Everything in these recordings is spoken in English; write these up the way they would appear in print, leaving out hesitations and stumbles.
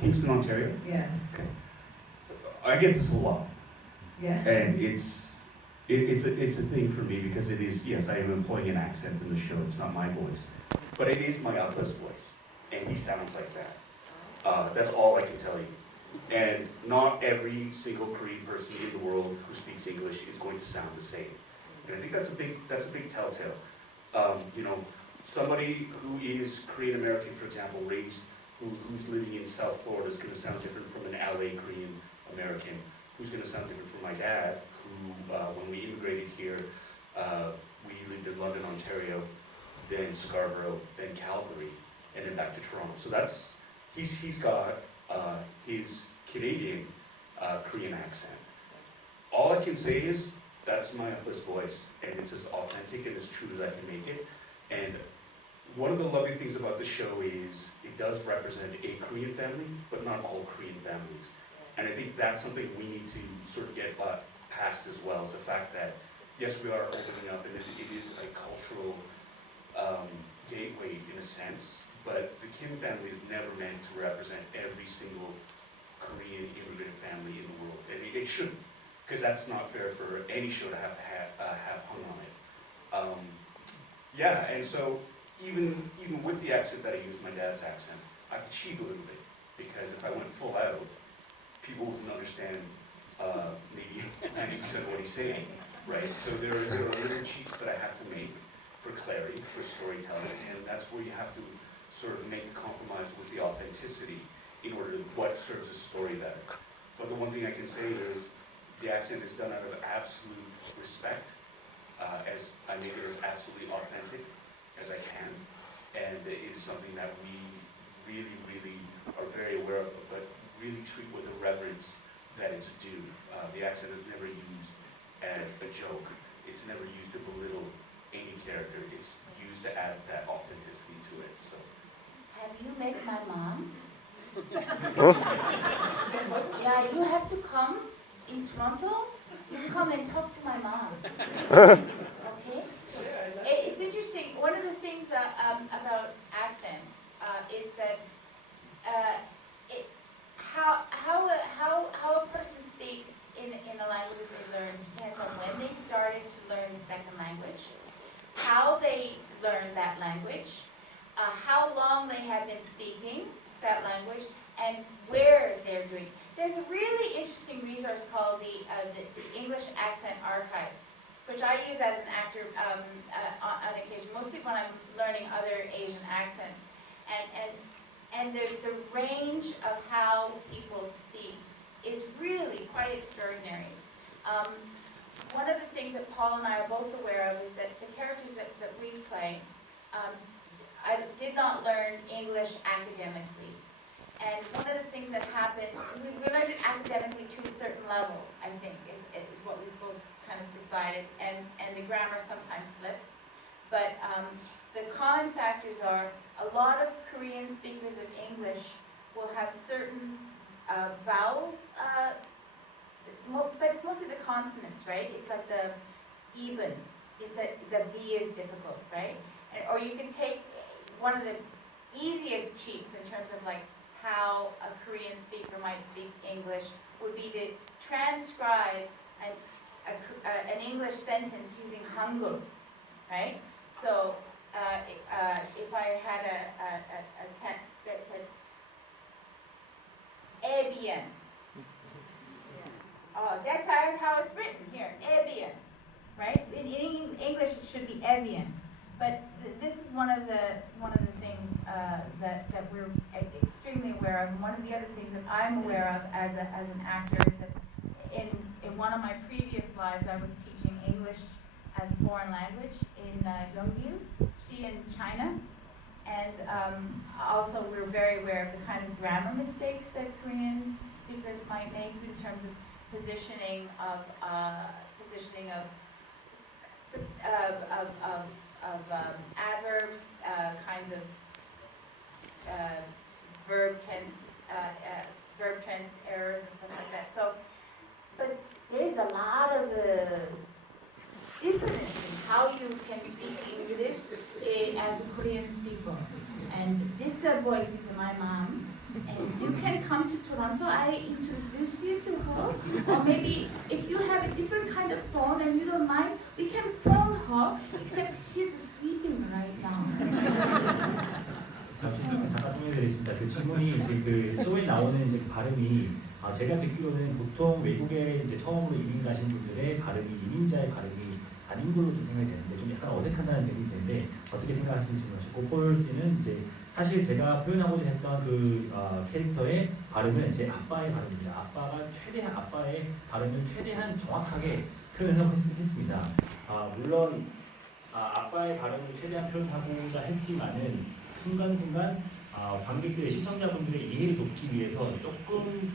Kingston, Ontario. Yeah. Okay. I get this a lot, Yeah. and it's a thing for me because it is, yes, I am employing an accent in the show. It's not my voice, but it is my Alpa's voice, and he sounds like that. That's all I can tell you. And not every single Korean person in the world who speaks English is going to sound the same. And I think that's a big telltale. You know, somebody who is Korean American, for example, who's living in South Florida is going to sound different from an LA Korean American, who's going to sound different from my dad, who, when we immigrated here, we lived in London, Ontario, then Scarborough, then Calgary, and then back to Toronto. So he's got his Canadian Korean accent. All I can say is that's my upless voice, and it's as authentic and as true as I can make it. And one of the lovely things about the show is it does represent a Korean family, but not all Korean families. And I think that's something we need to sort of get past as well, is the fact that, yes, we are opening up, and it is a cultural gateway in a sense, but the Kim family is never meant to represent every single Korean immigrant family in the world. And it shouldn't, because that's not fair for any show to have hung on it. Yeah, and so even with the accent that I use, my dad's accent, I have to cheat a little bit, because if I went full out, people wouldn't understand maybe 90% of what he's saying, right? So there are little cheats that I have to make for clarity, for storytelling, and that's where you have to sort of make a compromise with the authenticity in order to what serves a story better. But the one thing I can say is the accent is done out of absolute respect, as I make it as absolutely authentic as I can, and it is something that we really, really are very aware of, but really treat with the reverence that it's due. The accent is never used as a joke. It's never used to belittle any character. It's used to add that authenticity to it. So. Have you met my mom? Oh. Yeah, you have to come in Toronto. You come and talk to my mom. Okay? It's interesting. One of the things about accents is that how a person speaks in a language that they learn depends on when they started to learn the second language, how they learned that language, how long they have been speaking that language, and where they're doing. There's a really interesting resource called the English Accent Archive, which I use as an actor on occasion, mostly when I'm learning other Asian accents. And the range of how people speak is really quite extraordinary. One of the things that Paul and I are both aware of is that the characters that we play, I did not learn English academically. And one of the things that happened, we learned it academically to a certain level, I think, is what we've both kind of decided, and the grammar sometimes slips. But the common factors are a lot of Korean speakers of English will have certain vowel, but it's mostly the consonants, right? It's like the even, it's that the V is difficult, right? Or you can take one of the easiest cheats in terms of like how a Korean speaker might speak English would be to transcribe an English sentence using Hangul, right? So if I had a text that said "eh bien," that's how it's written here, "eh bien," right? In English it should be "eh bien," but this is one of the things that we're extremely aware of. And one of the other things that I'm aware of as an actor is that in one of my previous lives I was teaching English as a foreign language in Yonggil, in China, and also we're very aware of the kind of grammar mistakes that Korean speakers might make in terms of positioning of adverbs, kinds of verb tense errors and stuff like that. So, but there's a lot of difference in how you can speak English as a Korean speaker. And this voice is my mom, and you come to Toronto, I introduce you to her. Or maybe if you have a different kind of phone and you don't mind, we can phone her. Except she's sleeping right now. 잠깐 설명드리겠습니다. 그 질문이 이제 그 쇼에 나오는 이제 그 발음이 제가 듣기로는 보통 외국에 이제 처음으로 이민 가신 분들의 발음이 이민자의 발음이 아닌 걸로 좀 생각이 되는데 좀 약간 어색하다는 느낌이 드는데 어떻게 생각하시는지 물어보시고 폴 씨는 이제 사실 제가 표현하고자 했던 그 캐릭터의 발음은 제 아빠의 발음입니다. 아빠가 최대한 아빠의 발음을 최대한 정확하게 표현을 했습니다. 물론 아빠의 발음을 최대한 표현하고자 했지만은 순간순간 관객들의 시청자분들의 이해를 돕기 위해서 조금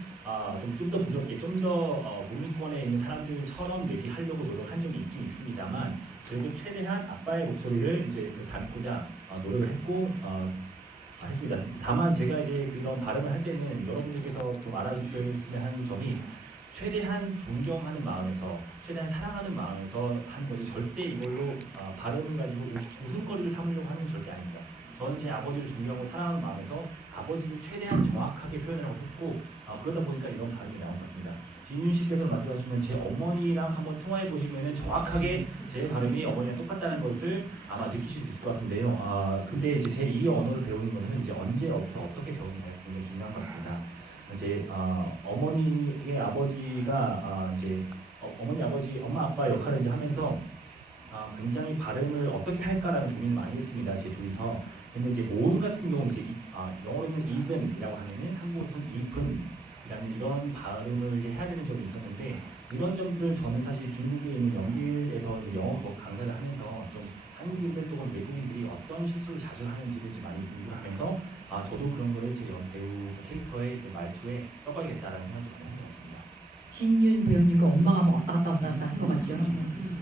좀 더 부드럽게 좀 더 국민권에 있는 사람들처럼 얘기하려고 노력한 적이 있긴 있습니다만 그래도 최대한 아빠의 목소리를 이제 담고자 노력을 했고 했습니다. 다만 제가 이제 그런 발음을 할 때는 여러분들께서 좀 알아주셨으면 하는 점이 최대한 존경하는 마음에서 최대한 사랑하는 마음에서 하는 거지 절대 이걸로 발음을 가지고 웃음거리를 삼으려고 하는 건 절대 아닙니다. 저는 제 아버지를 존경하고 사랑하는 마음에서 아버지를 최대한 정확하게 표현하고 했고 그러다 보니까 이런 발음이 나온 것 같습니다. 진윤 씨께서 말씀하시면 제 어머니랑 한번 통화해 보시면 정확하게 제 발음이 어머니랑 똑같다는 것을 아마 느끼실 수 있을 것 같은데요. 근데 이제 제 이 언어를 배우는 것은 이제 언제 어디서 어떻게 배우느냐가 굉장히 중요한 것 같습니다. 이제 어머니의 아버지가 이제 어머니 아버지 엄마 아빠 역할을 이제 하면서 굉장히 발음을 어떻게 할까라는 고민을 많이 했습니다. 제 둘이서. 근데 이제 모음 같은 경우 이제 영어로는 even이라고 하면은 한국어로는 even이라는 이런 발음을 해야 되는 점이 있었는데 이런 점들을 저는 사실 중국에 있는 연길에서 영어 강사를 하면서 좀 한국인들 또는 외국인들이 어떤 실수를 자주 하는지를 좀 많이 공부하면서 저도 그런 거를 제 배우 캐릭터의 제 말투에 써봐야겠다라는 생각을 많이 해봤습니다. 진윤 배우니까 엄마가 뭐 왔다 갔다 한 거 같죠?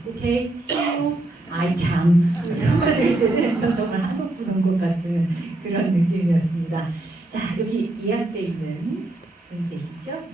오케이, 시우, 아이 참 이런 거 들 때는 저 정말 한국 분 온 것 같은 그런 느낌이었습니다. 자, 여기 예약돼 있는 분 계시죠?